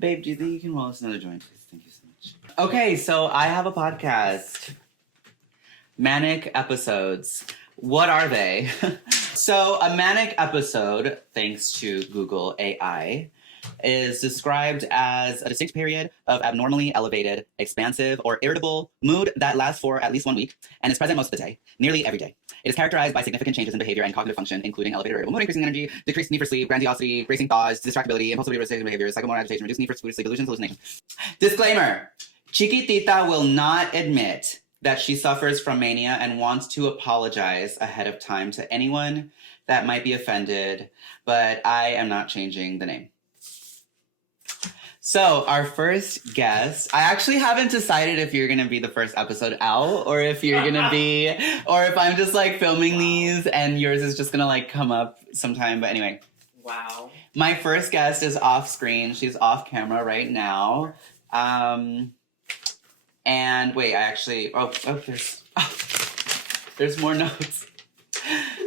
Babe, do you think you can roll us another joint, please? Thank you so much. Okay, so I have a podcast. Manic episodes. What are they? So a manic episode, thanks to Google AI, is described as a distinct period of abnormally elevated, expansive, or irritable mood that lasts for at least 1 week and is present most of the day, nearly every day. It is characterized by significant changes in behavior and cognitive function, including elevated irritable mood, increasing energy, decreased need for sleep, grandiosity, racing thoughts, distractibility, impulsivity, restrictive behaviors, psychomotor agitation, reduced need for food, sleep, illusions, hallucinations. Disclaimer. Chiquitita will not admit that she suffers from mania and wants to apologize ahead of time to anyone that might be offended, but I am not changing the name. So our first guest, I actually haven't decided if you're gonna be the first episode out or if you're gonna be, or if I'm just like filming these and yours is just gonna like come up sometime. But anyway. Wow. My first guest is off screen. She's off camera right now. And wait, I actually, there's more notes.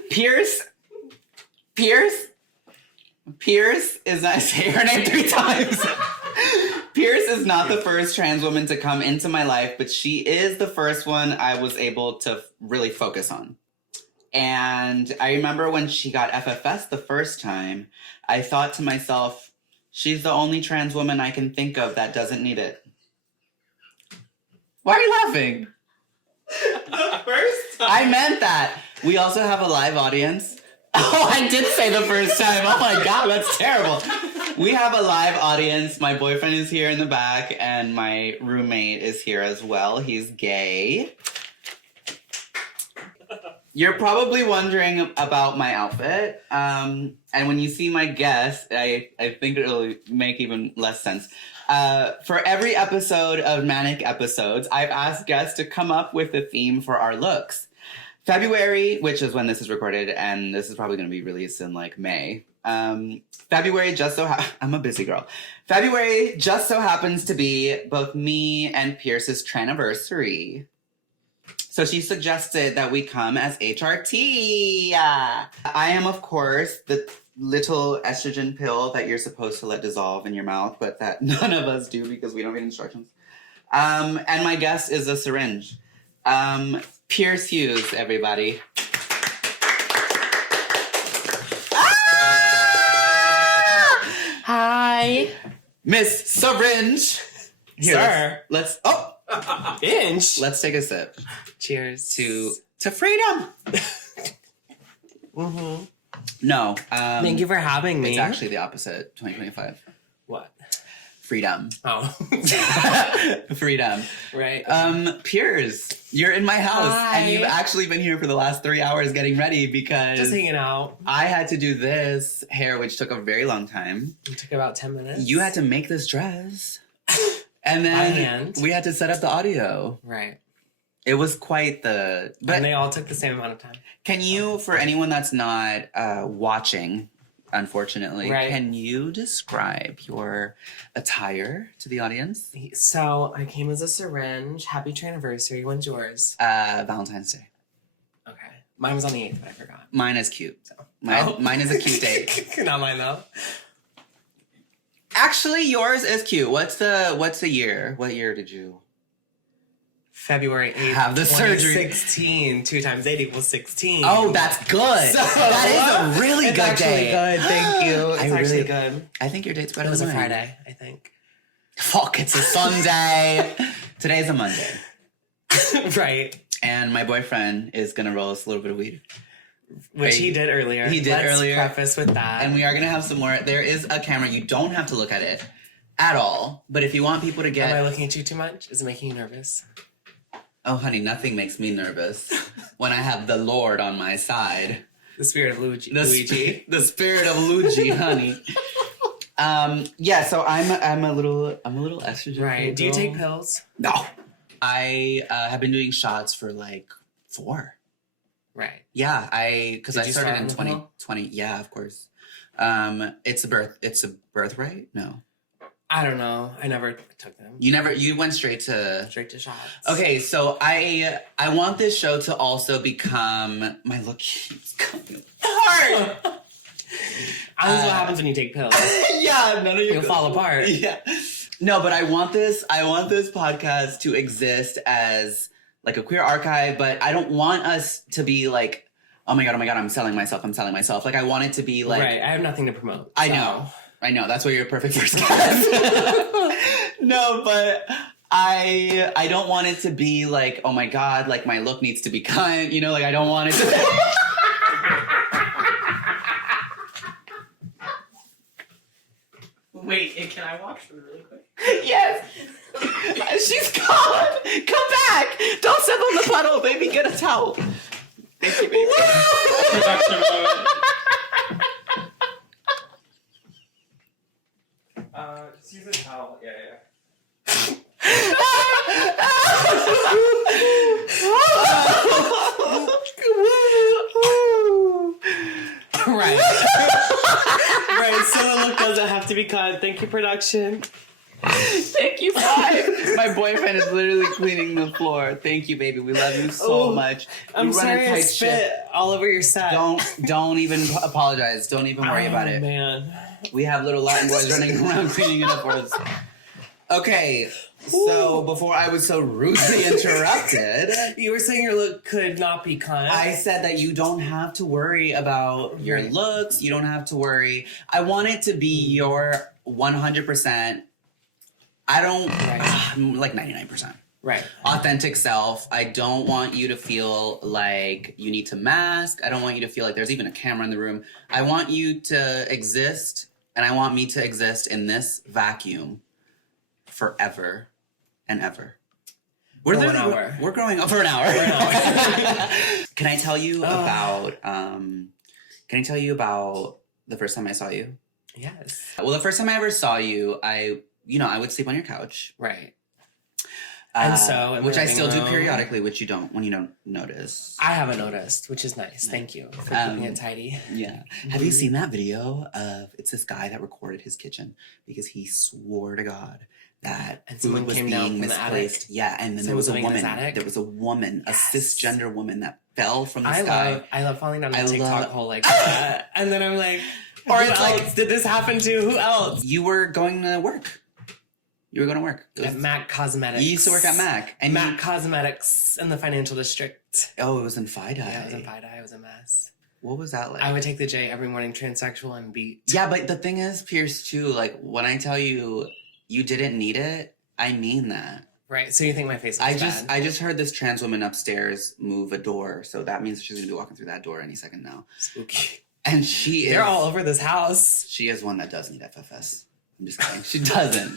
Pierce is not, say her name 3 times. Pierce is not the first trans woman to come into my life, but she is the first one I was able to really focus on. And I remember when she got FFS the first time, I thought to myself, she's the only trans woman I can think of that doesn't need it. Why are you laughing? The first time. I meant that. We also have a live audience. Oh, I did say the first time. Oh my God, that's terrible. We have a live audience. My boyfriend is here in the back, and my roommate is here as well. He's gay. You're probably wondering about my outfit. And when you see my guest, I think it'll make even less sense. For every episode of Manic Episodes, I've asked guests to come up with a theme for our looks. February, which is when this is recorded, and this is probably going to be released in like May. February just so I'm a busy girl. February just so happens to be both me and Pierce's traniversary. So she suggested that we come as HRT. I am, of course, the little estrogen pill that you're supposed to let dissolve in your mouth, but that none of us do because we don't read instructions. And my guest is a syringe. Pierce Hughes, everybody. Hi. Miss Syringe. Here, Sir. Let's Inch. let's take a sip. Cheers. To freedom. Mm-hmm. No. Thank you for having me. It's actually the opposite. 2025. What? Freedom. Oh. Freedom. Right. Pierce, you're in my house. Hi. And you've actually been here for the last 3 hours getting ready because Just hanging out. I had to do this hair, which took a very long time. It took about 10 minutes. You had to make this dress. And then we had to set up the audio. Right. It was quite the... But and they all took the same amount of time. can you, for anyone that's not watching, unfortunately, Right. can you describe your attire to the audience? So I came as a syringe. Happy anniversary. When's yours? Valentine's Day. Okay. Mine was on the 8th, but I forgot. Mine is cute. So. Mine is a cute date. Not mine though. Actually, yours is cute. What's the year? What year did you February 8th, have the surgery? 2016. 2 times 8 equals 16. Oh, that's good. So, that is a really it's good actually day. good. Thank you. It's I actually really- good. I think your date's better It was a than mine. Friday, I think. Fuck, it's a Sunday. Today's a Monday. Right. And my boyfriend is gonna roll us a little bit of weed. Which he did earlier. He did earlier. Let's preface with that. And we are gonna have some more. There is a camera. You don't have to look at it at all. But if you want people to get... Am I looking at you too much? Is it making you nervous? Oh, honey, nothing makes me nervous when I have the Lord on my side. The spirit of Luigi. The spirit of Luigi, honey. Yeah, so I'm a little estrogen. Right. Do you girl. take pills? No. I have been doing shots for like 4. Right. Yeah, because I Did you started start in on the 2020. Yeah, of course. It's a birthright? No. I don't know. I never took them. You went straight to... Straight to shots. Okay, so I want this show to also become... My look keeps coming apart. This is what happens when you take pills. Yeah, none of you... You'll fall apart. Yeah. No, but I want this podcast to exist as like a queer archive, but I don't want us to be like, oh my god, I'm selling myself. Like I want it to be like, right. I have nothing to promote. I know. That's why you're a perfect first guest. No, but I don't want it to be like, oh my god, like my look needs to be kind, like I don't want it to. Wait, can I watch them really quick? Yes. She's gone. Come back. Don't step on the puddle, baby. Get a towel. Thank you, baby. Production moment. Just use a towel. Yeah. Right. Right, so the look doesn't have to be cut. Thank you, production. Thank you, Five. My boyfriend is literally cleaning the floor. Thank you, baby. We love you so much. I'm sorry I spit all over your set. Don't even apologize. Don't even worry about it. Man. We have little Latin boys running around cleaning it up for us. Okay, so before I was so rudely interrupted, you were saying your look could not be cut. I said that you don't have to worry about your looks. You don't have to worry. I want it to be your 100%. I don't like 99%. Right. Authentic self. I don't want you to feel like you need to mask. I don't want you to feel like there's even a camera in the room. I want you to exist, and I want me to exist in this vacuum forever and ever. We're growing up for an hour. Can I tell you about the first time I saw you? Yes. Well, the first time I ever saw you, I would sleep on your couch. Right. And so, which I still do periodically, which you don't notice. I haven't noticed, which is nice. Thank you for keeping it tidy. Yeah. Have you seen that video it's this guy that recorded his kitchen because he swore to God that someone was came being down from misplaced. The attic? Yeah, and then there was a woman. There was a woman, a cisgender woman that fell from the sky. I love falling down the TikTok hole like that. And then I'm like, or who else did this happen to? Who else? You were going to work. At MAC Cosmetics. You used to work at MAC. And MAC Cosmetics in the financial district. Oh, it was in FIDI. Yeah, it was in FIDI. It was a mess. What was that like? I would take the J every morning, transsexual and beat. Yeah, but the thing is, Pierce, too, like, when I tell you you didn't need it, I mean that. Right, so you think my face looks bad? I just heard this trans woman upstairs move a door, so that means she's going to be walking through that door any second now. Spooky. And They're all over this house. She is one that does need FFS. I'm just kidding.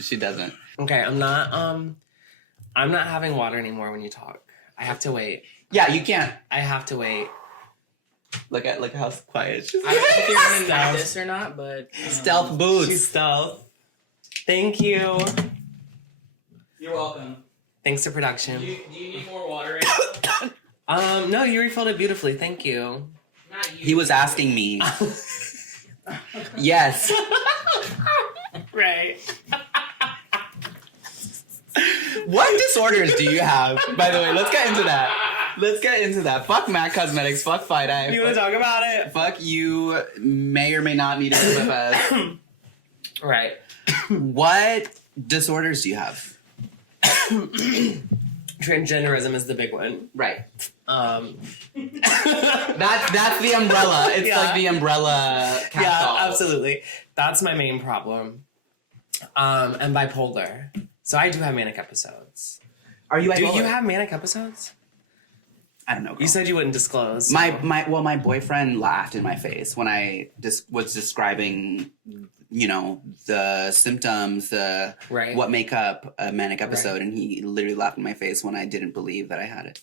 She doesn't. Okay, I'm not having water anymore when you talk. I have to wait. Yeah, you can't. I have to wait. Look at how quiet she's. I don't know if you're gonna know this or not, but stealth boots. She's stealth. Thank you. You're welcome. Thanks to production. Do you need more water? No, you refilled it beautifully. Thank you. Not you. He was asking me. Yes. Right. What disorders do you have? By the way, let's get into that. Fuck MAC Cosmetics. Fuck FIDI. You want to talk about it? Fuck you. May or may not need a FFS. Right. What disorders do you have? Transgenderism is the big one. Right. That's the umbrella. It's like the umbrella Yeah, absolutely. That's my main problem. And bipolar. So I do have manic episodes. Are you bipolar? Do you have manic episodes? I don't know. Girl. You said you wouldn't disclose. So. My boyfriend laughed in my face when I was describing, the symptoms, what make up a manic episode, and he literally laughed in my face when I didn't believe that I had it.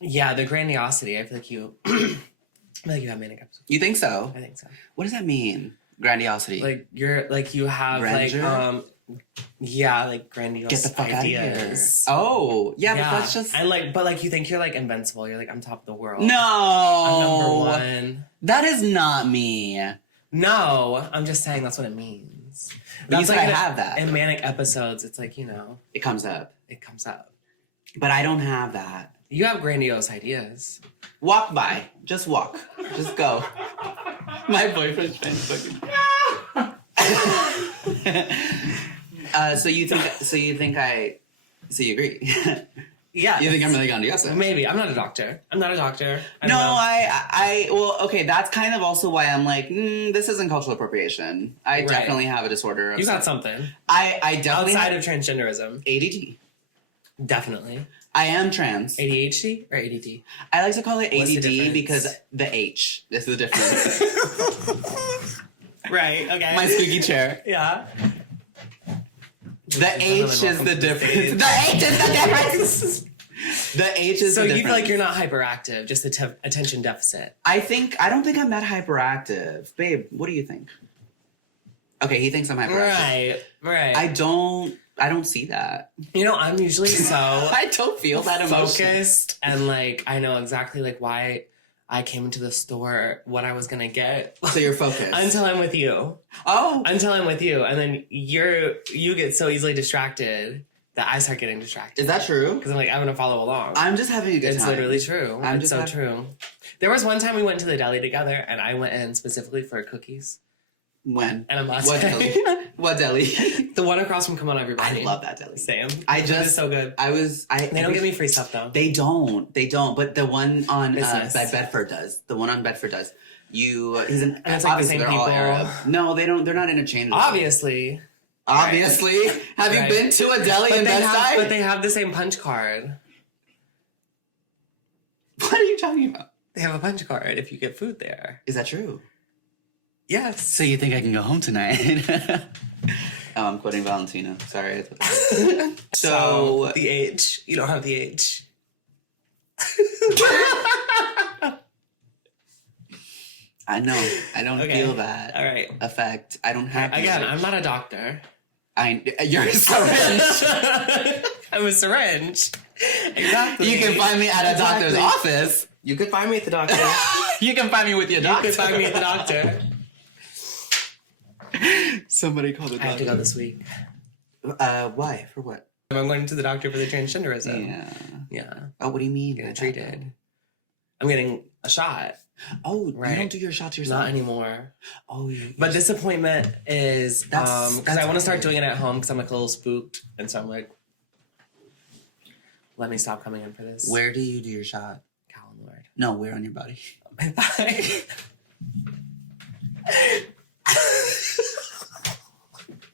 Yeah, the grandiosity. I feel like you have manic episodes. You think so? I think so. What does that mean? Grandiosity. Like you have grandeur? like grandiose Get the fuck ideas. Out of here. Oh, yeah, but that's just and you think you're like invincible. You're like I'm top of the world. No, I'm number one. That is not me. No, I'm just saying that's what it means. That's like I have that in manic episodes. It's like it comes up. But I don't have that. You have grandiose ideas. Walk by. Just walk. Just go. My boyfriend's trying to fucking. So you agree? Yeah. You think I'm really gonna guess it? Maybe. I'm not a doctor. I don't No, know. well, okay, that's kind of also why I'm like, this isn't cultural appropriation. I definitely have a disorder. You got something. I definitely outside have of transgenderism. ADD. Definitely. I am trans. ADHD or ADD? I like to call it What's the ADD difference? because the H is the difference. Right, okay. My squeaky chair. Yeah. The H is the difference. The H is the difference. The H is So the difference. you feel like you're not hyperactive, just attention deficit. I don't think I'm that hyperactive. Babe, what do you think? Okay, he thinks I'm hyperactive. Right. I don't see that. You know, I'm usually so I don't feel that emotion. focused and like I know exactly like why I came into the store, what I was gonna get. So you're focused. Until I'm with you. Oh. Until I'm with you. And then you get so easily distracted that I start getting distracted. Is that true? Because I'm like, I'm gonna follow along. I'm just having a good It's time. literally true. It's so true. There was one time we went to the deli together and I went in specifically for cookies. When? And I'm not What saying. deli? What deli? The one across from Come On Everybody. I love that deli. Same. It's so good. They don't give me free stuff though. They don't. But the one on Business. Bedford does. The one on Bedford does. And it's like the same they're all people. Arab. No, they don't. They're not interchangeable. Obviously. Obviously. Have you been to a deli in Bed-Stuy? But they have the same punch card. What are you talking about? They have a punch card if you get food there. Is that true? Yes. So you think I can go home tonight? Oh, I'm quoting Valentina. Sorry. So the H. You don't have the H. I know. I don't feel that. All right. Effect. I don't have. Again, I'm not a doctor. You're a syringe. I'm a syringe. Exactly. You can find me at a doctor's office. You could find me at the doctor. You can find me with your doctor. You could find me at the doctor. Somebody called the doctor. I have to go this week. Why? For what? I'm going to the doctor for the transgenderism. Yeah. Oh, what do you mean? Getting treated. I'm getting a shot. Oh, you don't do your shots yourself? Not anymore. Oh, but this appointment is because I want to start okay. doing it at home because I'm like a little spooked, and so I'm like, let me stop coming in for this. Where do you do your shot? Callum Lord. No, where on your body? My thigh.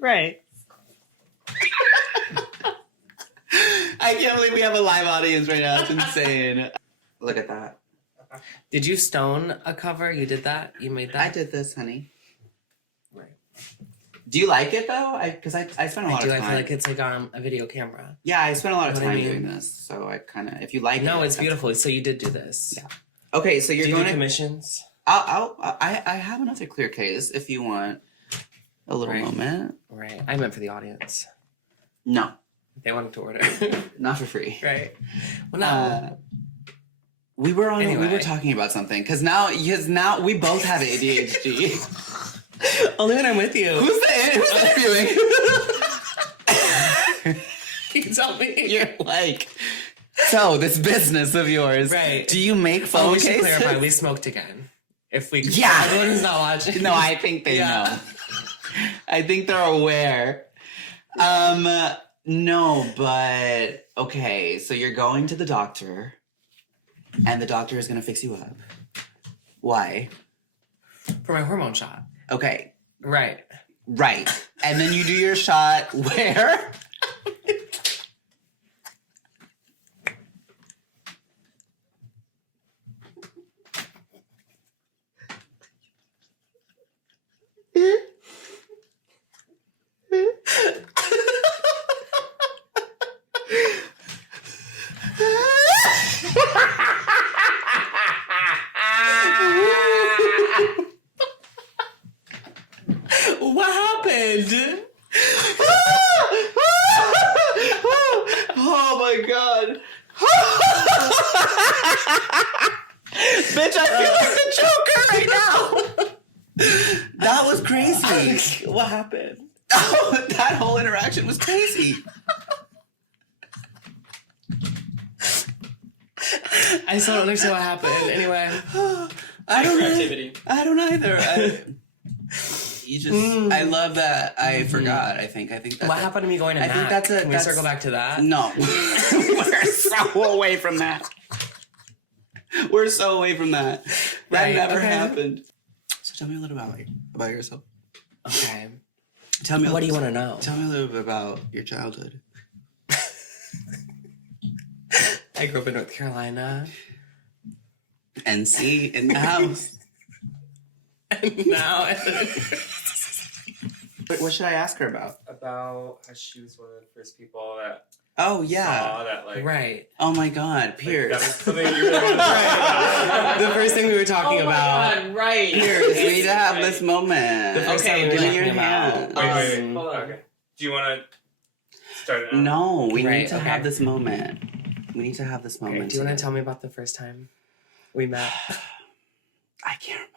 Right. I can't believe we have a live audience right now. It's insane. Look at that. Did you stone a cover? You did that? You made that? I did this, honey. Right. Do you like it though? Because I spent a lot of time. I feel like it's like on a video camera. Yeah, I spent a lot of You know what time I mean? doing this. So I kind of, if you like it. No, it's beautiful. So you did do this. Yeah. Okay, so you're do you going do to commissions. I have another clear case if you want a little moment. Right. I meant for the audience. No, They wanted to order. not for free. Right. Well, no. We were Anyway. talking about something because now we both have ADHD. Only when I'm with you. Who's interviewing? You can tell me. You're like, so this business of yours. Right. Do you make phone we should cases? clarify. We smoked again. If we. Yeah. Everyone who's not watching. No, I think they know. I think they're aware. No, but okay. So you're going to the doctor, and the doctor is going to fix you up. Why? For my hormone shot. Okay. Right. Right. And then you do your shot where? What happened? Oh my god. Bitch, I feel like the Joker right now. That was crazy. What happened? Oh, that whole interaction was crazy. I still don't understand what happened. Anyway. I don't know. Activity. I don't either. You just, I love that I forgot, I think that's What happened to me going to I think that's a, Can we circle back to that? No. We're so away from that. We're so away from that. That Right, never okay. happened. So tell me a little about yourself. Okay. Tell me. What do you want to know? Tell me a little bit about your childhood. I grew up in North Carolina. NC in the house. And now... What should I ask her about? About how she was one of the first people that Oh yeah. saw that like Right. Oh my God, like, Pierce. that was something you really wanted to talk about. The first thing we were talking Oh my about. God, right. Pierce, we need to have this moment. The first Okay, time we give were me your talking hand. about- Wait. Hold on. Okay. Do you want to start it now? No, we Right, need to okay. have this moment. We need to have this moment. Okay, do you want together. to tell me about the first time we met? I can't remember.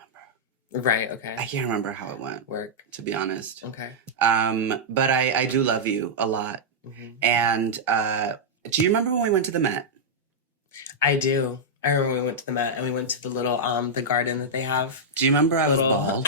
Right, okay. I can't remember how it went, Work. to be honest. Okay. But I do love you a lot. Mm-hmm. And do you remember when we went to the Met? I do. I remember we went to the Met and we went to the little, the garden that they have. Do you remember I was Little- bald?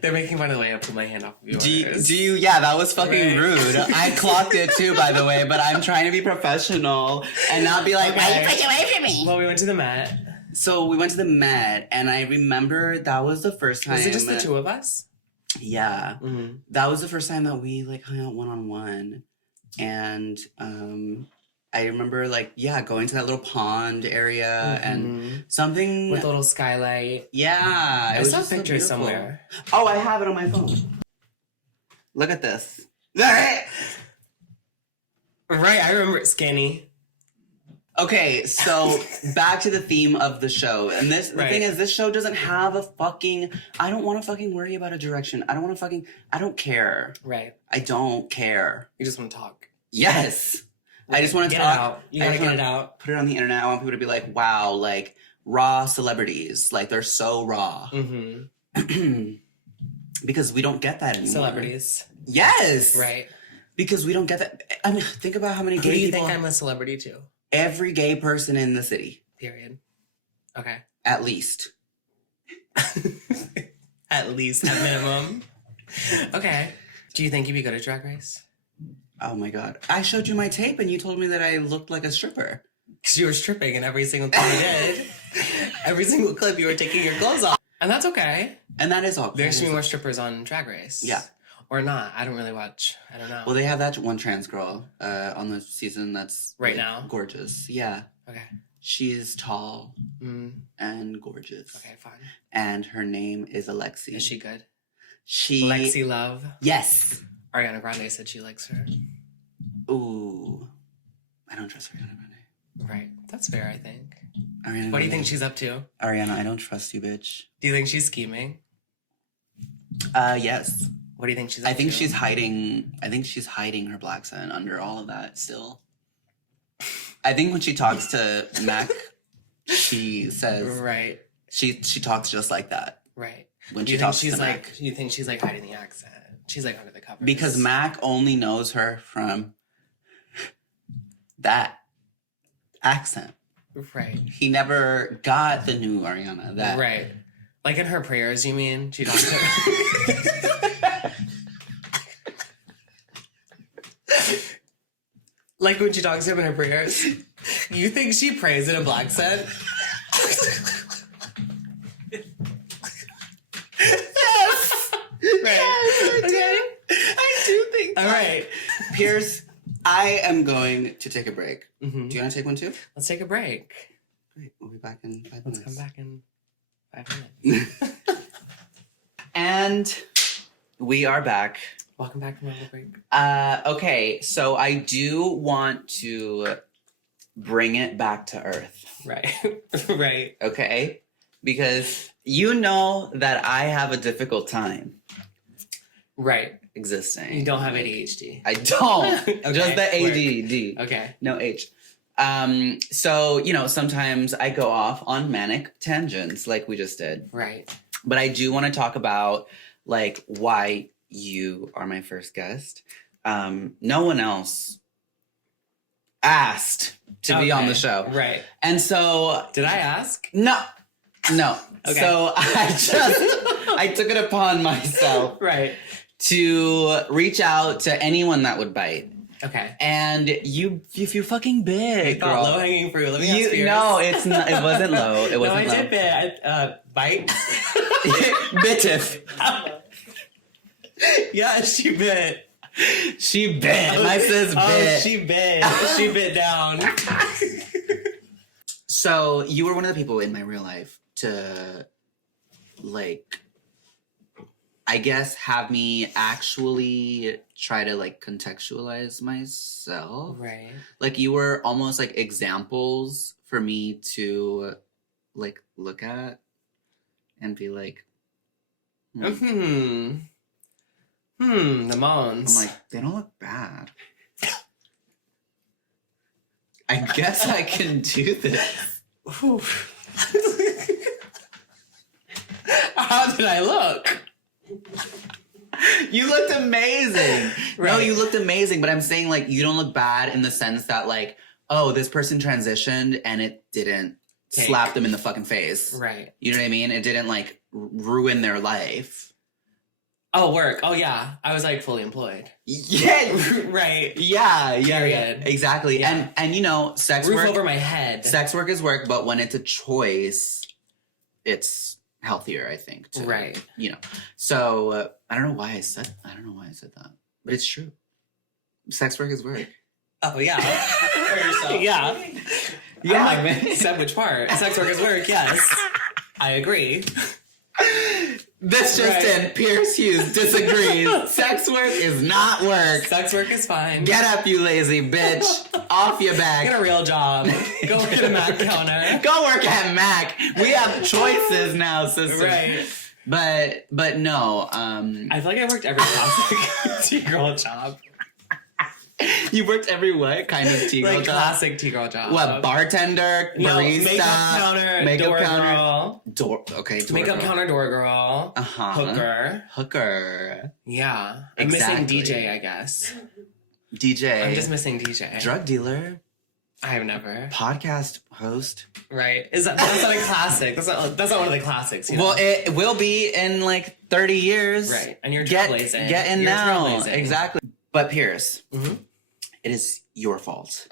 They're making fun of the way I put my hand off of yours. Do you? Yeah, that was fucking Right. rude. I clocked it too, by the way, but I'm trying to be professional and not be like, why Okay. you push away from me? Well, we went to the Met. So we went to the Met, and I remember that was the first time. Was it just the two of us? Yeah. Mm-hmm. That was the first time that we like hung out one-on-one. And I remember like, yeah, going to that little pond area and something With a little skylight. yeah. I was saw just so pictures beautiful. somewhere. Oh, I have it on my phone. Look at this. Right, I remember it skinny. Okay, so back to the theme of the show. And the Right. thing is, this show doesn't have a fucking, I don't want to fucking worry about a direction. I don't care. Right. I don't care. You just want to talk. Yes. I just want to Get talk. it out. You I gotta just get it wanna out. Put it on the internet. I want people to be like, wow, like raw celebrities. Like they're so raw. Mm-hmm. Because we don't get that anymore. Celebrities. Yes. Right. Because we don't get that. I mean, think about how many Who gay do you people. think I'm a celebrity to? Every gay person in the city. Period. Okay. At least. At least, at minimum. Okay. Do you think you'd be good at Drag Race? Oh my God. I showed you my tape and you told me that I looked like a stripper. Because you were stripping in every single thing you did. Every single clip you were taking your clothes off. And that's okay. And that is all. There should be more strippers on Drag Race. Yeah. Or not. I don't really watch. I don't know. Well, they have that one trans girl on the season that's Right like, now? gorgeous. Yeah. Okay. She's tall Mm, and gorgeous. okay, fine. And her name is Alexi. Is she good? She. Lexi Love. Yes. Ariana Grande said she likes her. Ooh. I don't trust Ariana Grande. Right. That's fair, I think. Ariana What do you Grande. think she's up to? Ariana, I don't trust you, bitch. Do you think she's scheming? Yes. What do you think she's up I think to? she's hiding. I think she's hiding her black son under all of that still. I think when she talks to Mac, she says Right. she talks just like that Right. when Do she you think talks she's to like Mac. you think she's like hiding the accent? She's like under the covers. Because Mac only knows her from that accent. Right. He never got the new Ariana. That Right. Like in her prayers, you mean? She talks to Like when she talks to him in her prayers. You think she prays in a black accent? Right. Okay. I do think. All right. Pierce, I am going to take a break. Mm-hmm. Do you want to take one too? Let's take a break. Great. We'll be back in 5 Let's minutes. come back in 5 minutes. And we are back. Welcome back from our break. Okay, so I do want to bring it back to Earth, Right. Right. okay? Because you know that I have a difficult time Right. existing. You don't have Like, ADHD. I don't. Okay, Just the work. ADD. Okay. No H. So, you know, sometimes I go off on manic tangents like we just did. Right. But I do want to talk about, like, why you are my first guest. No one else asked to be on the Okay. show. Right. And so, Did I ask? no. No. Okay. So I took it upon myself Right. to reach out to anyone that would bite. Okay. And you fucking bit, You girl. thought low-hanging fruit. Let me have spears. No, it's not. It wasn't low. It wasn't no, I low. did bit. Bite. Bitif. Yeah, she bit. She bit. My sis bit. Oh, she bit. She bit down. So you were one of the people in my real life to, like, I guess have me actually try to like contextualize myself. Right. Like you were almost like examples for me to like look at and be like, The moans. I'm like, they don't look bad. I guess I can do this. How did I look? You looked amazing. Right. No, you looked amazing, but I'm saying like you don't look bad in the sense that like, oh, this person transitioned and it didn't slap them in the fucking face. Right. You know what I mean? It didn't like ruin their life. Oh, work. Oh, yeah. I was like fully employed. Yeah. Right. Yeah. Period. Exactly. Yeah. And you know, sex Roof work over my head. Sex work is work, but when it's a choice, it's healthier, I think. Right. You know. So I don't know why I said that, but it's true. Sex work is work. Oh, yeah. For yourself. Yeah. Yeah, I'm like, man. said which part? Sex work is work, yes. I agree. This just in, Pierce Hughes disagrees. Sex work is not work. Sex work is fine. Get up, you lazy bitch. Off your back. Get a real job. Go work at a Mac counter. Go work at Mac. We have choices now, sister. Right. But no. I feel like I worked every classic T-girl job. You worked every what kind of T-girl Like job? classic T-girl job. What, bartender, No, barista, makeup counter, door girl. Okay, door Makeup girl. counter, door girl. Uh-huh. Hooker. Yeah. I'm Exactly. missing DJ, I guess. DJ. I'm just missing DJ. Drug dealer. I've never. Podcast host. Right. That's not a classic. That's not one of the classics. You know? Well, it will be in like 30 years. Right. And you're Get trailblazing. in You're now. trailblazing. Exactly. But Pierce, Mm-hmm. it is your fault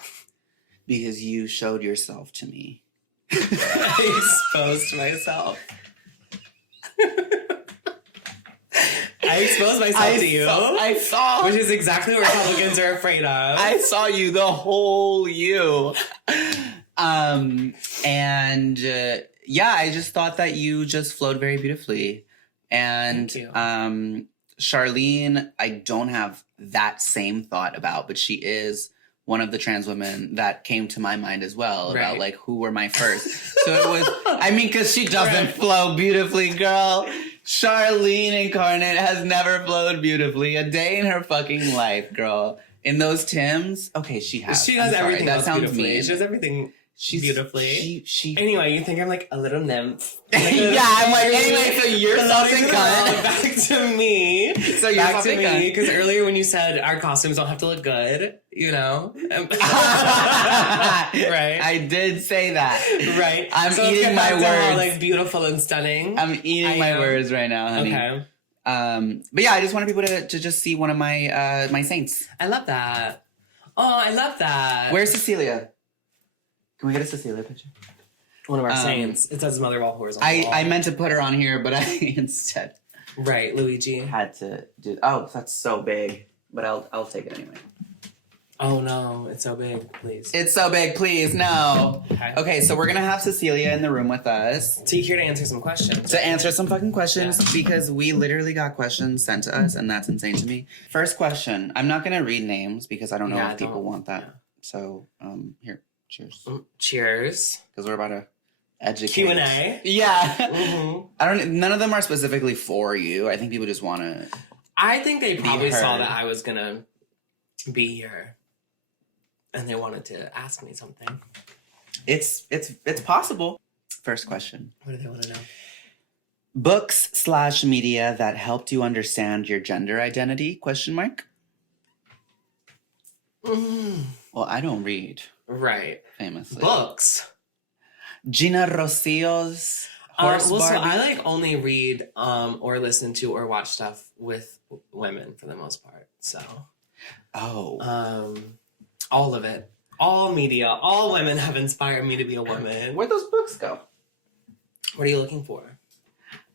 because you showed yourself to me. I exposed myself. I exposed myself to you. I saw. Which is exactly what Republicans are afraid of. I saw you, the whole you. Yeah, I just thought that you just flowed very beautifully. And Thank you. Charlene, I don't have that same thought about, but she is one of the trans women that came to my mind as well about Right. like who were my first. So it was, I mean, because she doesn't Right. flow beautifully, girl. Charlene Incarnate has never flowed beautifully a day in her fucking life, girl. In those Tims, okay, she has. She does I'm sorry, everything that else sounds beautifully. mean. She does everything beautifully. She Anyway, you think I'm like a little nymph. yeah, I'm like, anyway, so you're something cunt. Back to me. So you're Back to something me. cunt. Because earlier when you said our costumes don't have to look good, you know? Right? I did say that. Right. I'm so let's eating get my back to how, words. like beautiful and stunning. I'm eating my am. words right now, honey. Okay. But yeah, I just wanted people to just see one of my my saints. I love that. Oh, I love that. Where's Cecilia? Can we get a Cecilia picture? One of our saints. It says Mother of All Whores on the wall. I meant to put her on here, but I instead Right, Luigi. had to do. Oh, that's so big. But I'll take it anyway. Oh no, it's so big. Please. It's so big, please no. Okay, so we're gonna have Cecilia in the room with us So you're here to answer some questions. to answer some fucking questions because we literally got questions sent to us, and that's insane to me. First question. I'm not gonna read names because I don't know Yeah, if people don't. want that. Yeah. So here, cheers. Cheers. Because we're about to educate. Q&A. Yeah. Mm-hmm. I don't. None of them are specifically for you. I think people just want to. I think they probably saw heard. that I was gonna be here, and they wanted to ask me something. It's possible. First question. What do they want to know? Books/media that helped you understand your gender identity? Question mark. Well, I don't read, Right. famously. Books. Gina Rosillo's Horse well, so Barbie? I like only read or listen to or watch stuff with women for the most part. So Oh. all of it, all media, all women have inspired me to be a woman. Where'd those books go? What are you looking for?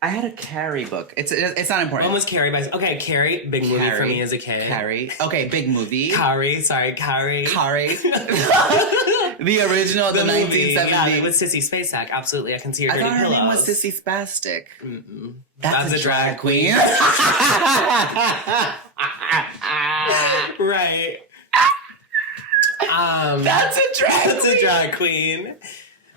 I had a Carrie book. It's not important. One was Carrie by... Okay, Carrie, big movie for me as a kid. Carrie. Okay, big movie. Carrie. Carrie. The original, the movie, 1970. yeah, with Sissy Spacek. Absolutely, I can see your I dirty thought her pillows. name was Sissy Spastic. Mm-mm. That's a drag queen. Right. That's a drag That's queen. a drag queen.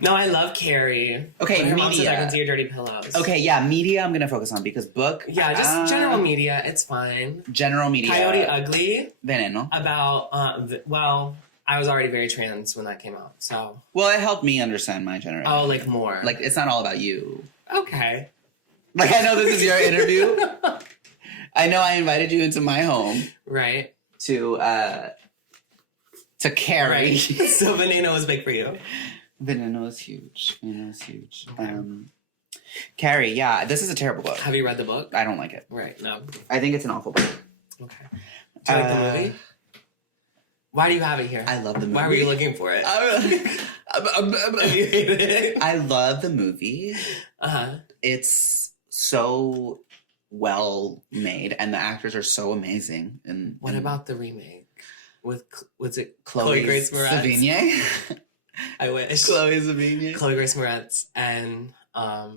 No, I love Carrie. Okay, When her mom said, media. I can see your dirty pillows. Okay, yeah, media I'm gonna focus on because book. Yeah, just general media. It's fine. General media. Coyote Ugly. Veneno. About, well, I was already very trans when that came out, so. Well, it helped me understand my generation. Oh, like more. Like, it's not all about you. Okay. Like, I know this is your interview. I know I invited you into my home Right. to carry. Right. So Veneno was big for you. Veneno is huge. Veneno is huge. Okay. Carrie, yeah, this is a terrible book. Have you read the book? I don't like it. Right, no. I think it's an awful book. Okay. Do you like the movie? Why do you have it here? I love the movie. Why were you looking for it? You hate it? I love the movie. Uh-huh. It's so well made, and the actors are so amazing. And What about the remake? Was it Chloe Grace Moretz? Sevigny? I wish. Chloe Sevigny. Chloe Grace Moretz and I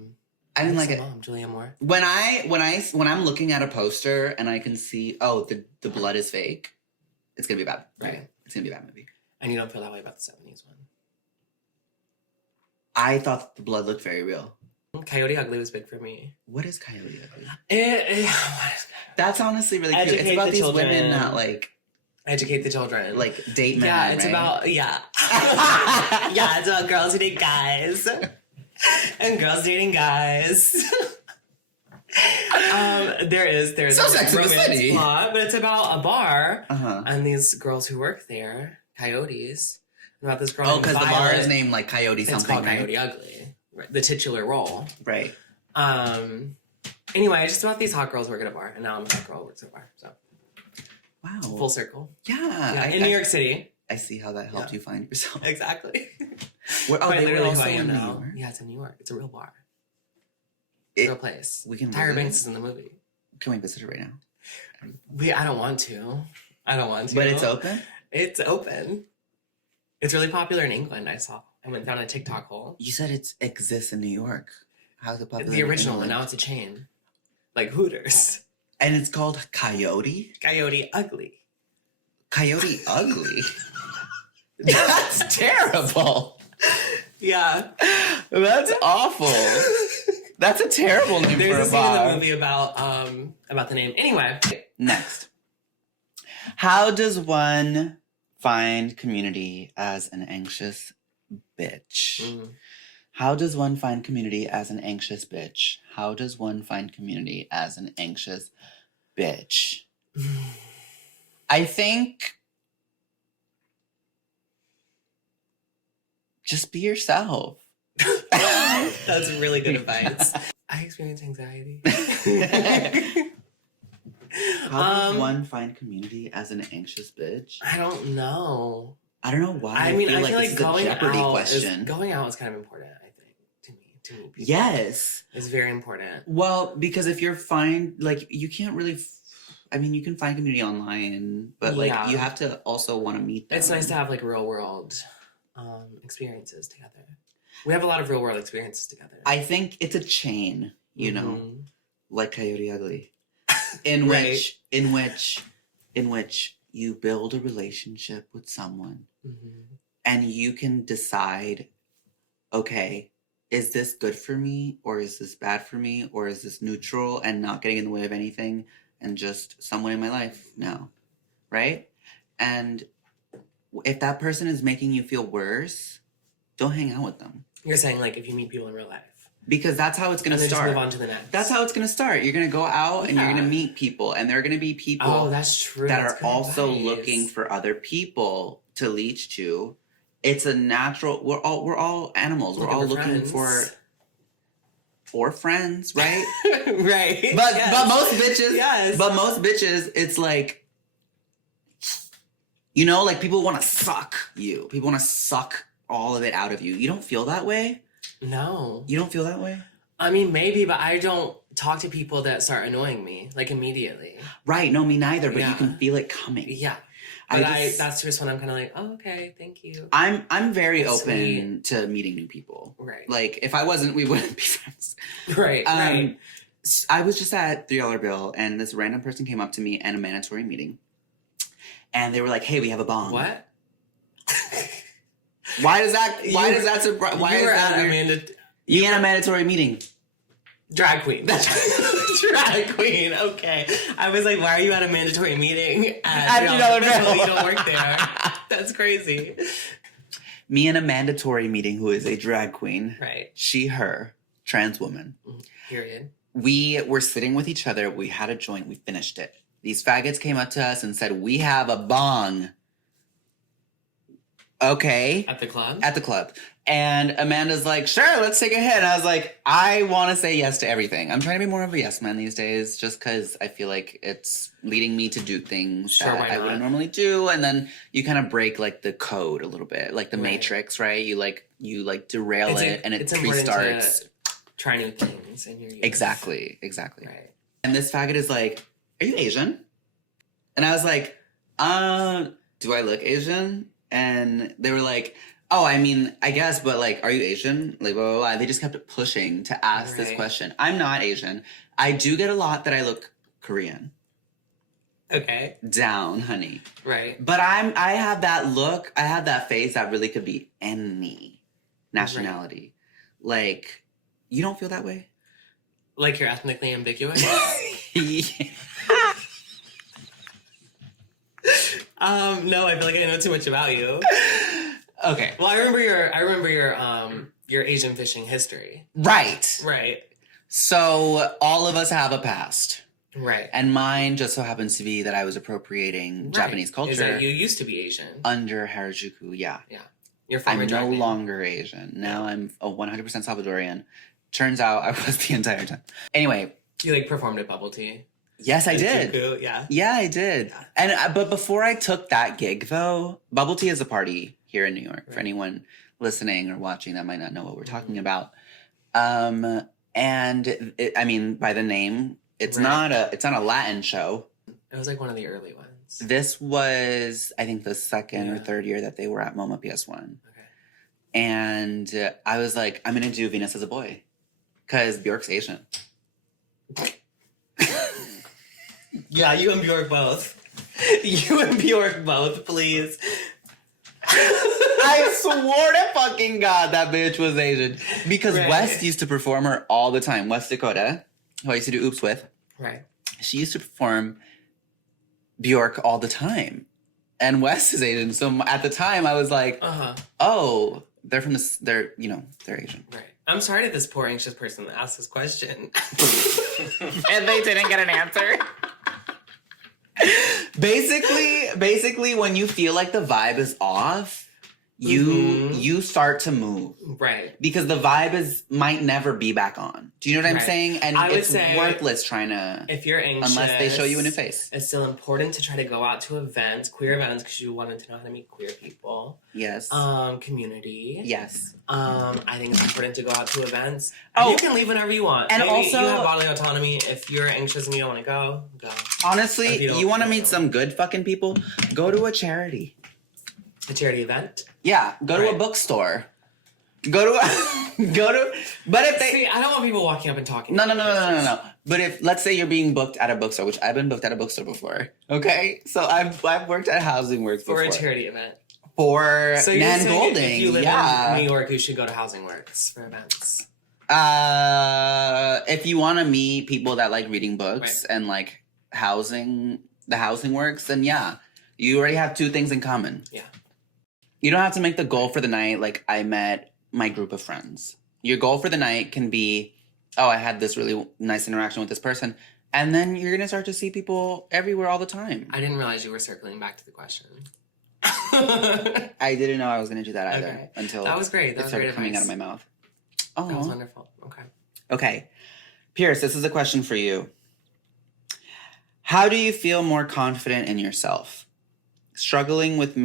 didn't like it. Mom, Julia Moore. When I'm looking at a poster and I can see, oh, the blood is fake, it's gonna be bad. Right. It's gonna be a bad movie. And you don't feel that way about the 70s one. I thought the blood looked very real. Coyote Ugly was big for me. What is Coyote Ugly? What is That's honestly really cute. Educate It's about the these children. women that Educate the children. date men. Yeah, it's right? about, yeah. Yeah, it's about girls who date guys. And girls dating guys. There's So a Sex and the romance City. plot, but it's about a bar Uh-huh. and these girls who work there, coyotes. About this girl Oh, named because the bar Violet. is named like Coyote It's something. called right? Coyote Ugly, right, the titular role. Right. Anyway, it's just about these hot girls who work at a bar, and now I'm a hot girl who works at a bar. So Wow. full circle. Yeah. In New York City. I see how that helped Yeah. you find yourself. Exactly. Where, Quite they were literally who also I am in New now. York? Yeah, it's in New York. It's a real bar. It- Real place. we can Tyra visit Banks it? is in the movie. Can we visit it right now? I don't want to. But it's open? It's open. It's really popular in England, I saw. I went down a TikTok hole. You said it exists in New York. How's it popular? The in original, and England? now it's a chain. Like Hooters. And it's called Coyote? Coyote Ugly. Coyote Ugly? That's terrible. Yeah. That's awful. That's a terrible name There's for a a scene in bar. the movie about the name. Anyway. Next. How does one find community as an anxious bitch? Mm. How does one find community as an anxious bitch? How does one find community as an anxious bitch? I think just be yourself. That's really good advice. I experience anxiety. How does one find community as an anxious bitch? I don't know. I don't know why. I mean, I feel this like is a going Jeopardy out question. going out is kind of important, I think, to me. People. Yes. It's very important. Well, because if you're fine, like you can't really. I mean, you can find community online, but like Yeah. you have to also want to meet them. It's nice to have like real world experiences together. We have a lot of real world experiences together. I think it's a chain, you know, Mhm. like Coyote Ugly, in Right. which you build a relationship with someone, Mhm. and you can decide, okay, is this good for me, or is this bad for me, or is this neutral and not getting in the way of anything, and just someone in my life now, right? And if that person is making you feel worse, don't hang out with them. You're saying like if you meet people in real life, Because that's how it's going and to then just start. move on to the next. That's how it's going to start. You're going to go out and you're Yeah. going to meet people, and there are going to be people Oh, that's true. that That's are good also advice. looking for other people to leech to. It's a natural. We're all animals. We're all looking for or friends, right? Right. But Yes. but most bitches, Yes. but most bitches, it's like, you know, like people want to suck you. People want to suck all of it out of you. You don't feel that way? No. You don't feel that way? I mean, maybe, but I don't talk to people that start annoying me, like, immediately. Right, no, me neither, but Yeah. you can feel it coming. Yeah. But that's just when I'm kind of like, oh, okay, thank you. I'm very That's open to meeting new people. Right. Like, if I wasn't, we wouldn't be friends. Right, right. I was just at $3 Bill, and this random person came up to me at a mandatory meeting. And they were like, hey, we have a bomb. What? Why is that surprise? Why is that weird? You in a mandatory meeting. Drag queen. Drag queen, okay. I was like, why are you at a mandatory meeting at $3 Bill? You don't work there. That's crazy. Me in a mandatory meeting who is a drag queen. Right. She, her, trans woman. Period. We were sitting with each other. We had a joint. We finished it. These faggots came up to us and said, we have a bong. Okay. At the club? At the club. And Amanda's like, sure, let's take a hit. And I was like, I want to say yes to everything. I'm trying to be more of a yes man these days just because I feel like it's leading me to do things that I wouldn't normally do. And then you kind of break like the code a little bit, like the Matrix, right? You derail it and it restarts. Try new things in your youth. Exactly. Right. And this faggot is like, are you Asian? And I was like, do I look Asian? And they were like, oh, I mean, I guess, but like, are you Asian? Like, blah, blah, blah. They just kept pushing to ask this question. I'm not Asian. I do get a lot that I look Korean. Okay. Down, honey. Right. But I have that look, I have that face that really could be any nationality. Right. Like, you don't feel that way? Like you're ethnically ambiguous? No, I feel like I know too much about you. Okay. Well, I remember your Asian fishing history. Right. Right. So all of us have a past. Right. And mine just so happens to be that I was appropriating Japanese culture. Is that you used to be Asian? Under Harajuku, yeah. Yeah. You're from I'm no longer Asian. Now I'm a 100% Salvadorian. Turns out I was the entire time. Anyway. You like performed at Bubble Tea? Yes, I did. Chiqui, yeah. Yeah, I did. Yeah. And but before I took that gig, though, Bubble Tea is a party here in New York. Right. For anyone listening or watching that might not know what we're talking about. And I mean, by the name, it's not a Latin show. It was like one of the early ones. This was, I think, the second or third year that they were at MoMA PS1. Okay. And I was like, I'm gonna do Venus as a Boy, because Bjork's Asian. Yeah, you and Bjork both. You and Bjork both, please. I swore to fucking God that bitch was Asian. Because West used to perform her all the time. West Dakota, who I used to do Oops with. Right. She used to perform Bjork all the time. And West is Asian. So at the time, I was like, oh, they're from this, they're Asian. Right. I'm sorry to this poor anxious person that asked this question. And they didn't get an answer. Basically, when you feel like the vibe is off, you start to move. Right. Because the vibe might never be back on. Do you know what I'm saying? And it's worthless trying to... If you're anxious... Unless they show you a new face. It's still important to try to go out to events, queer events, because you wanted to know how to meet queer people. Yes. Community. Yes. I think it's important to go out to events. Oh. You can leave whenever you want. And maybe also... you have bodily autonomy. If you're anxious and you don't want to go, go. Honestly, you want to meet some good fucking people, go to a charity. A charity event? Yeah, go to a bookstore. But if they... See, I don't want people walking up and talking. No. But if, let's say you're being booked at a bookstore, which I've been booked at a bookstore before, okay? So I've worked at Housing Works before. For a charity event. For Nan Golding, if you live in New York, you should go to Housing Works for events. If you want to meet people that like reading books and like the Housing Works, then yeah. You already have two things in common. Yeah. You don't have to make the goal for the night like I met my group of friends. Your goal for the night can be, oh, I had this really nice interaction with this person. And then you're going to start to see people everywhere all the time. I didn't realize you were circling back to the question. I didn't know I was going to do that either until that was great. That it started coming out of my mouth. Oh, that was wonderful. Okay. Okay. Pierce, this is a question for you. How do you feel more confident in yourself? Struggling with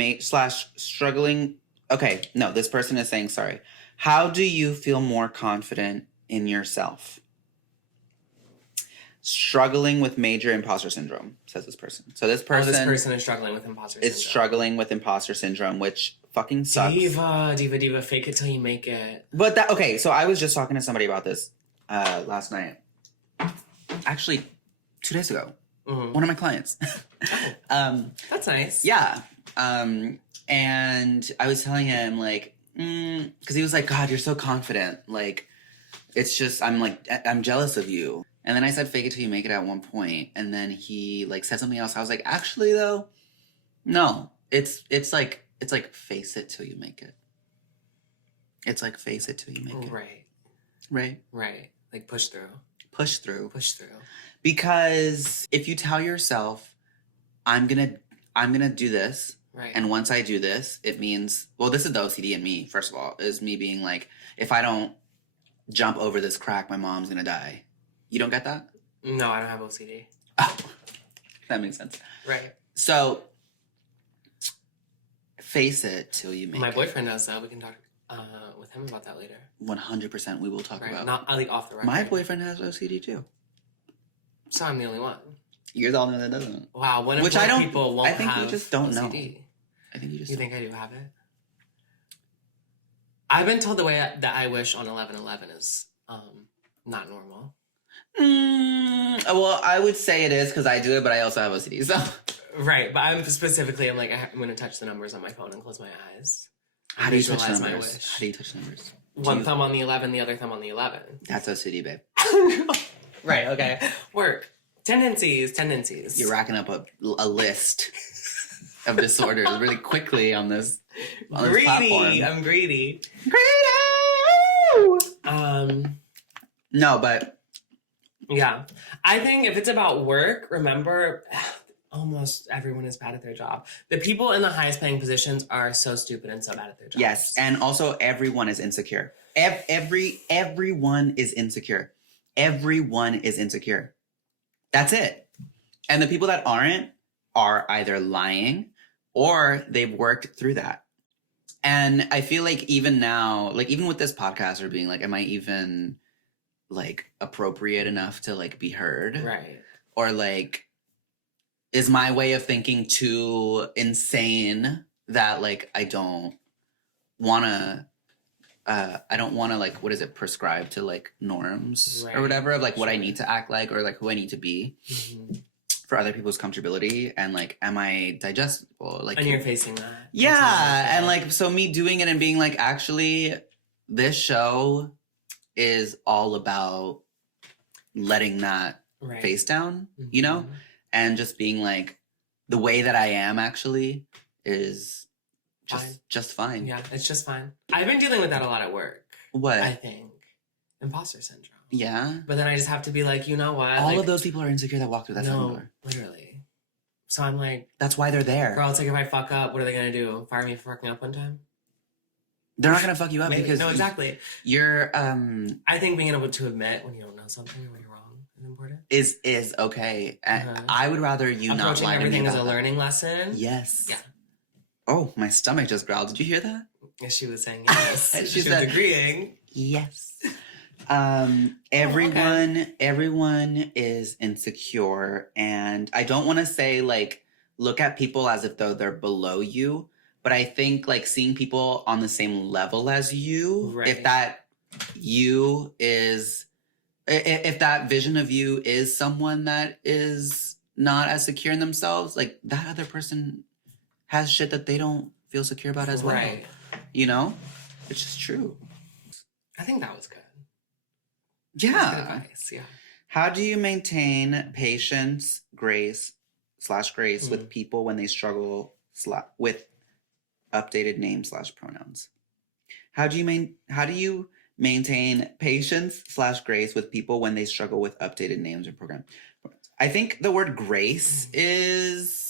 struggling. Okay, no, this person is saying, sorry. How do you feel more confident in yourself? Struggling with major imposter syndrome, says this person. So this person is struggling with imposter syndrome. Is struggling with imposter syndrome, which fucking sucks. Diva, fake it till you make it. But that, okay, so I was just talking to somebody about this last night. Actually, 2 days ago. Mm-hmm. One of my clients. That's nice. Yeah. And I was telling him, like, because he was like, God, you're so confident. Like, it's just, I'm jealous of you. And then I said, fake it till you make it at one point. And then he, like, said something else. I was like, actually, though, no. It's like, face it till you make it. It's like, face it till you make it. Right. Like, push through. Because if you tell yourself, I'm gonna do this, right, and once I do this, it means, well, this is the OCD in me, first of all, is me being like, if I don't jump over this crack, my mom's gonna die. You don't get that? No, I don't have OCD. Oh, that makes sense. Right. So, face it till you make it. My boyfriend does, though. We can talk with him about that later. 100% we will talk about. Not off the record. My boyfriend has OCD too. So I'm the only one. You're the only one that doesn't. Wow, which I don't. People won't I think you just don't OCD. know. I think you just. You think I do have it? I've been told the way that I wish on 11/11 is not normal. Well, I would say it is because I do it, but I also have OCD. So. Right, but I'm like, I'm going to touch the numbers on my phone and close my eyes. How do you touch numbers? How do you touch numbers? One thumb on the 11, the other thumb on the 11. That's OCD, babe. Right, okay. Work. Tendencies. You're racking up a list of disorders really quickly on this platform. I'm greedy. No, but... Yeah. I think if it's about work, remember... Almost everyone is bad at their job. The people in the highest paying positions are so stupid and so bad at their jobs. Yes, and also everyone is insecure. Everyone is insecure. Everyone is insecure. That's it. And the people that aren't are either lying or they've worked through that. And I feel like even now, like even with this podcast or being like, am I even like appropriate enough to like be heard? Right. Or like, is my way of thinking too insane that like I don't want to like, what is it, prescribe to like norms or whatever of like what I need to act like or like who I need to be for other people's comfortability, and like am I digestible? Like, and you're facing that. Yeah, and like so me doing it and being like, actually this show is all about letting that face down, you know? And just being like, the way that I am actually is just fine. Yeah, it's just fine. I've been dealing with that a lot at work. What? I think. Imposter syndrome. Yeah? But then I just have to be like, you know what? All of those people are insecure that walk through that front door. Literally. So I'm like... That's why they're there. Girl, it's like if I fuck up, what are they going to do? Fire me for fucking up one time? They're not going to fuck you up because... No, exactly. You're... I think being able to admit when you don't know something or when you're wrong is important. Is okay. I would rather you not lie to me everything about as a learning lesson. Yes. Yeah. Oh, my stomach just growled. Did you hear that? Yes, she was saying yes. she was agreeing. Yes. Everyone is insecure, and I don't want to say like look at people as if though they're below you, but I think like seeing people on the same level as you, if that vision of you is someone that is not as secure in themselves, like that other person has shit that they don't feel secure about as well. Right. You know? It's just true. I think that was good. Yeah. Good advice. Yeah. How do you maintain patience, grace with people when they struggle with updated names / pronouns? How do you maintain patience / grace with people when they struggle with updated names or program? I think the word grace is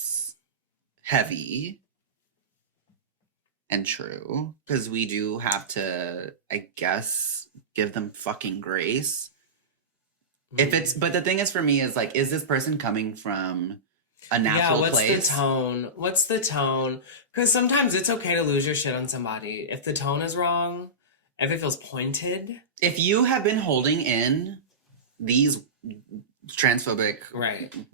heavy and true, because we do have to, I guess, give them fucking grace But the thing is for me is like, is this person coming from a natural place? What's the tone? Because sometimes it's okay to lose your shit on somebody. If the tone is wrong, if it feels pointed. If you have been holding in these transphobic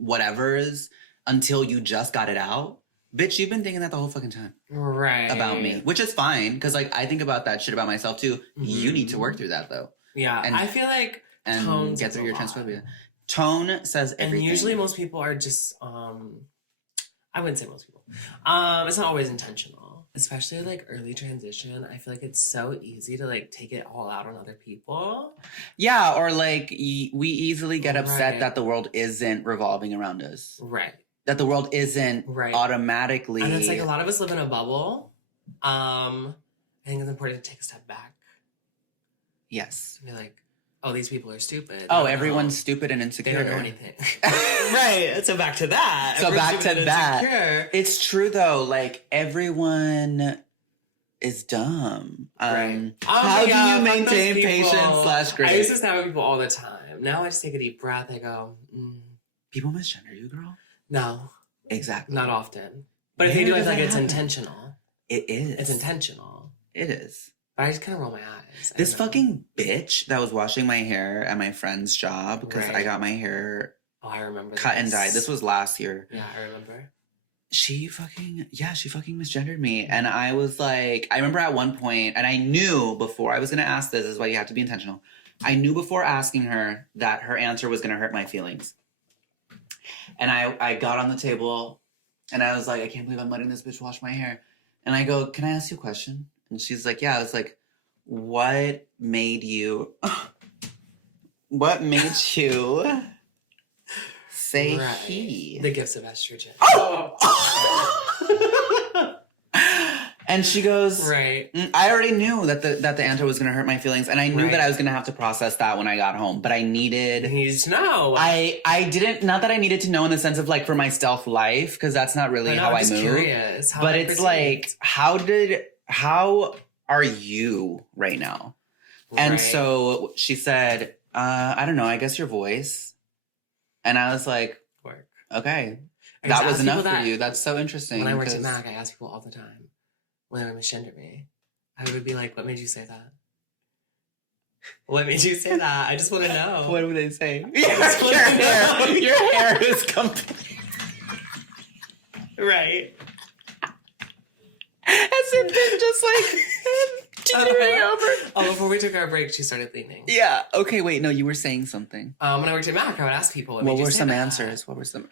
whatevers until you just got it out, bitch, you've been thinking that the whole fucking time. Right. About me. Which is fine, because like I think about that shit about myself too. Mm-hmm. You need to work through that though. Yeah. And I feel like tone get through your transphobia. Tone says everything. And usually most people are just I wouldn't say most people. It's not always intentional. Especially like early transition. I feel like it's so easy to like take it all out on other people. Yeah, or like we easily get upset that the world isn't revolving around us. Right. That the world isn't automatically. And it's like a lot of us live in a bubble. I think it's important to take a step back. Yes. Be like, oh, these people are stupid. Oh, everyone's stupid and insecure. They don't know anything. Right. So back to that. So back to that. Insecure. It's true though. Like everyone is dumb. Right. How do you maintain patience / grace? I used to snap at people all the time. Now I just take a deep breath. I go, People misgender you, girl? No. Exactly. Not often. But if they do, I feel like it's intentional. It is. It's intentional. It is. But I just kind of roll my eyes. This fucking bitch that was washing my hair at my friend's job because I got my hair I remember cut and dyed. This was last year. Yeah, I remember. She fucking misgendered me. And I was like, I remember at one point, and I knew before I was going to ask this is why you have to be intentional. I knew before asking her that her answer was going to hurt my feelings. And I got on the table and I was like, I can't believe I'm letting this bitch wash my hair. And I go, can I ask you a question? And she's like, yeah. I was like, what made you say he? The gifts of estrogen. Oh! And she goes, right. I already knew that the answer was going to hurt my feelings. And I knew that I was going to have to process that when I got home. But I needed to know. I didn't, not that I needed to know in the sense of like for my stealth life, because that's not really how I move. Curious but it's like, how are you right now? And so she said, I don't know, I guess your voice. And I was like, okay, that was enough for you. That's so interesting. When I worked at Mac, I ask people all the time when they misgender me. I would be like, what made you say that? What made you say that? I just want to know. What would they say? Your hair is complete. Right. As if they're just like teetering over. Oh, before we took our break, she started leaning. Yeah. Okay, wait. No, you were saying something. When I worked at Mac, I would ask people, what were some answers? What were some...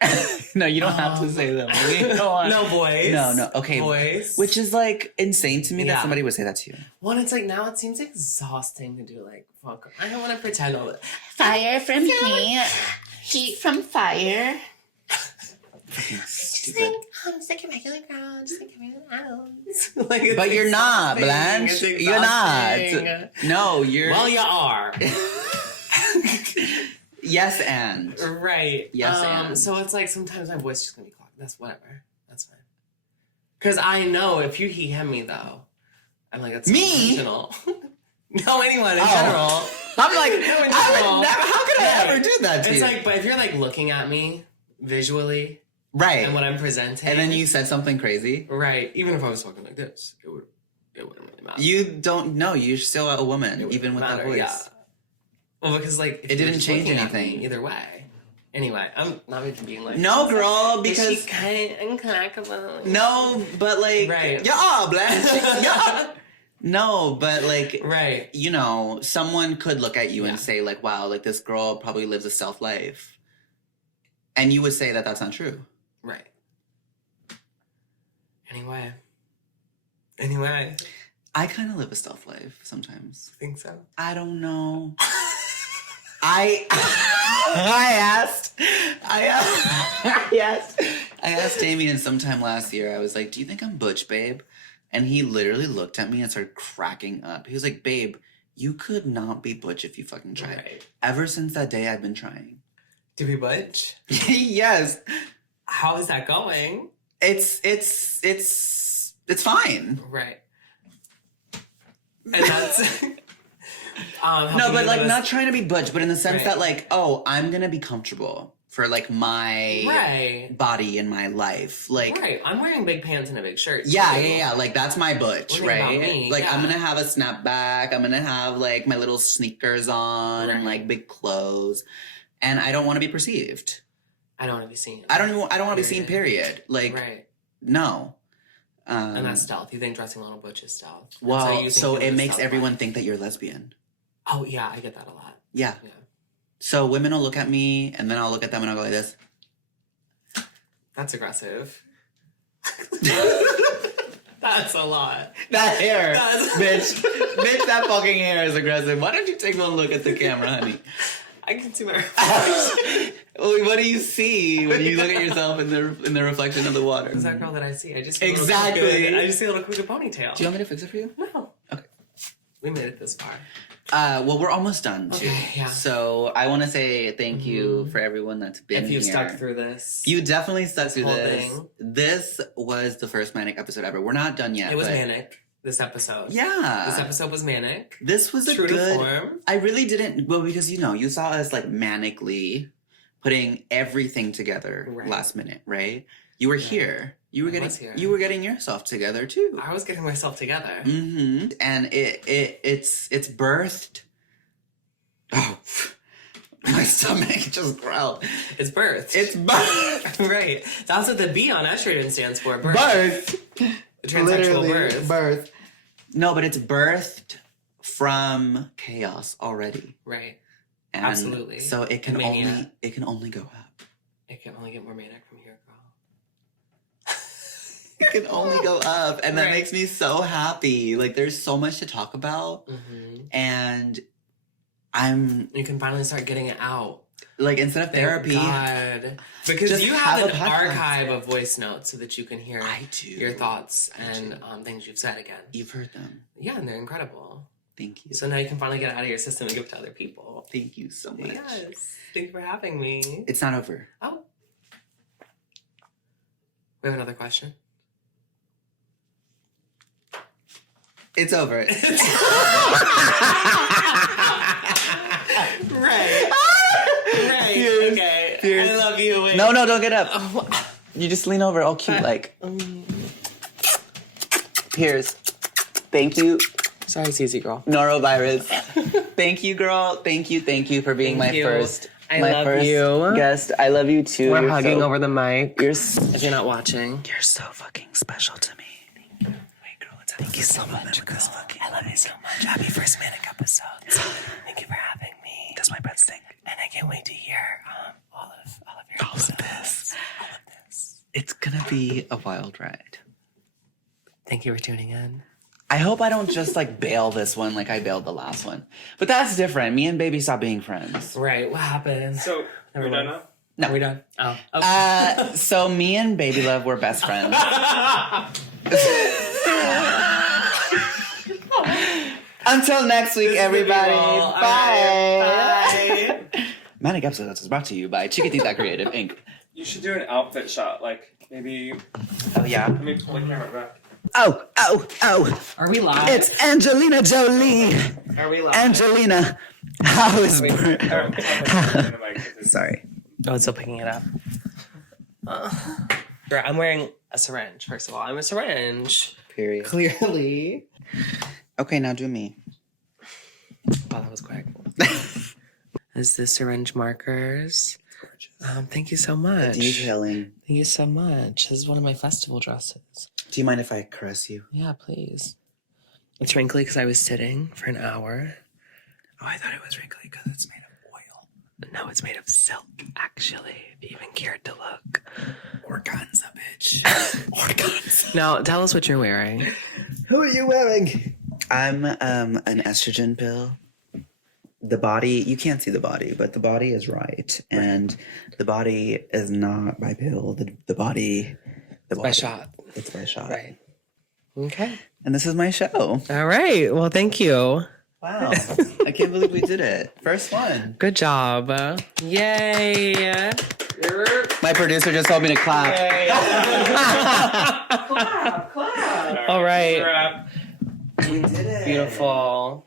No, you don't have to say them. No, boys. No. Okay. Boys. Which is like insane to me that somebody would say that to you. Well, it's like now it seems exhausting to do like, fuck. I don't want to pretend all that. Fire from heat from fire. Stupid. Just like a regular girl, just like everyone else. Like, but you're not, Blanche. You're not. No, you're. Well, you are. Yes, and. Right. Yes, and. So it's like sometimes my voice is just gonna be clogged. That's whatever. That's fine. Because I know if you he him me though, I'm like, that's me. No, anyone in general. I'm like, how could I ever do that to you? It's like, but if you're like looking at me visually. Right. And what I'm presenting. And then you said something crazy. Right. Even if I was talking like this, it wouldn't really matter. You don't know. You're still a woman, even with that voice. Yeah. Well, because like it didn't change anything. Either way. Anyway, I'm not even being like no, girl, because she's kind of uncomfortable. No, but like yeah, Blanche. Yeah. No, but like you know, someone could look at you and say like, wow, like this girl probably lives a stealth life. And you would say that that's not true. Right. Anyway. I kind of live a stealth life sometimes. Think so? I don't know. I asked Damien sometime last year, I was like, do you think I'm butch, babe? And he literally looked at me and started cracking up. He was like, babe, you could not be butch if you fucking tried. Right. Ever since that day, I've been trying. To be butch? Yes. How is that going? It's fine. Right. And that's No, but like not trying to be butch, but in the sense Right. that like, oh, I'm gonna be comfortable for like my Right. body and my life. Like, Right. I'm wearing big pants and a big shirt. yeah, too. yeah, yeah. Like that's my butch, One thing about right? me, Like I'm yeah. gonna have a snapback. I'm gonna have like my little sneakers on and Right. like big clothes, and I don't want to be perceived. I don't want to be seen. I don't want to be seen. Period. Like, right. no. And that's stealth. You think dressing a little butch is stealth. And Well, you think so you're it the makes stealth everyone wife. think that you're lesbian. Oh, yeah, I get that a lot. Yeah. Yeah. So women will look at me, and then I'll look at them, and I'll go like this. That's aggressive. That's a lot. That hair, That's- bitch, that fucking hair is aggressive. Why don't you take one look at the camera, honey? I can see my reflection. What do you see when you look at yourself in the reflection of the water? Who's that girl that I see? I just see Exactly. A little crooked, I just see a little crooked ponytail. Do you want me to fix it for you? No. Okay. We made it this far. Well, we're almost done too. Okay, yeah. So I want to say thank you for everyone that's been If you've here. stuck through this. You definitely stuck through whole this. thing. This was the first manic episode ever. We're not done yet. It was but manic, this episode. Yeah. This episode was manic. This was a True good. to form. I really didn't. Well, because you saw us like manically putting everything together Right. last minute, right? You were Right. here. You were I getting. was here. You were getting yourself together too. I was getting myself together. Mm-hmm. And it's birthed. Oh, my stomach just growled. It's birth. It's birthed. right. That's what the B on estrogen stands for. Birth. Birth. The transsexual Literally, birth. birth. No, but it's birthed from chaos already. Right. And Absolutely. So it can Mania. only go up. It can only get more manic from here, girl. It can only go up, and that Right. makes me so happy. Like there's so much to talk about, Mm-hmm. and I'm You can finally start getting it out. like instead of Thank therapy, God. Because Just you have have an a podcast. archive of voice notes so that you can hear I do. your thoughts I and do. things you've said again. You've heard them. Yeah, and they're incredible. Thank you. So now you can finally get it out of your system and give it to other people. Thank you so much. Yes. Thank you for having me. It's not over. Oh. We have another question. It's over. Right. Right. Fierce. Okay. Fierce. I love you. Wait. No, don't get up. Oh. You just lean over, all cute, like. Here's. Thank you, Sorry, CZ girl. norovirus. Thank you, girl. Thank you for being Thank my you. first. I my love first you. guest. I love you too. We're You're hugging so- over the mic. You're If you're not watching. you're so fucking special to me. Wait, girl, thank you so much, girl. I love you so much. Happy first manic episode. Thank you for having me. Does my breath stink? And I can't wait to hear all of your All of episodes. this. All of this. It's gonna be a wild ride. Thank you for tuning in. I hope I don't just like bail this one like I bailed the last one. But that's different. Me and Baby stopped being friends. Right. What happened? So, Never we're done mind. now? No. Are we done? Oh. Okay. So me and Baby Love were best friends. Until next week, everybody. All Bye. Bye. Manic Episodes is brought to you by Chiqui Creative Inc. You should do an outfit shot, like maybe. Oh yeah. Let me pull the camera back. Oh. Are we live? It's Angelina Jolie. Are we live? Angelina. How is Wait, Bert? oh, I'm the mic, 'cause it's- Sorry. Oh, it's still picking it up. Girl, I'm wearing a syringe, first of all. I'm a syringe. Period. Clearly. Okay, now do me. Wow, that was quick. Is this syringe markers? Thank you so much. Detailing. Thank you so much. This is one of my festival dresses. Do you mind if I caress you? Yeah, please. It's wrinkly because I was sitting for an hour. Oh, I thought it was wrinkly because it's made of oil. No, it's made of silk, actually. If you even cared to look. Organza, bitch. Organza. Now, tell us what you're wearing. Who are you wearing? I'm an estrogen pill. The body, you can't see the body, but the body is right. And the body is not by pill. The body... By shot. It's by shot. Right. Okay. And this is my show. All right. Well, thank you. Wow. I can't believe we did it. First one. Good job. Yay. My producer just told me to clap. All right. Wrap. We did it. Beautiful.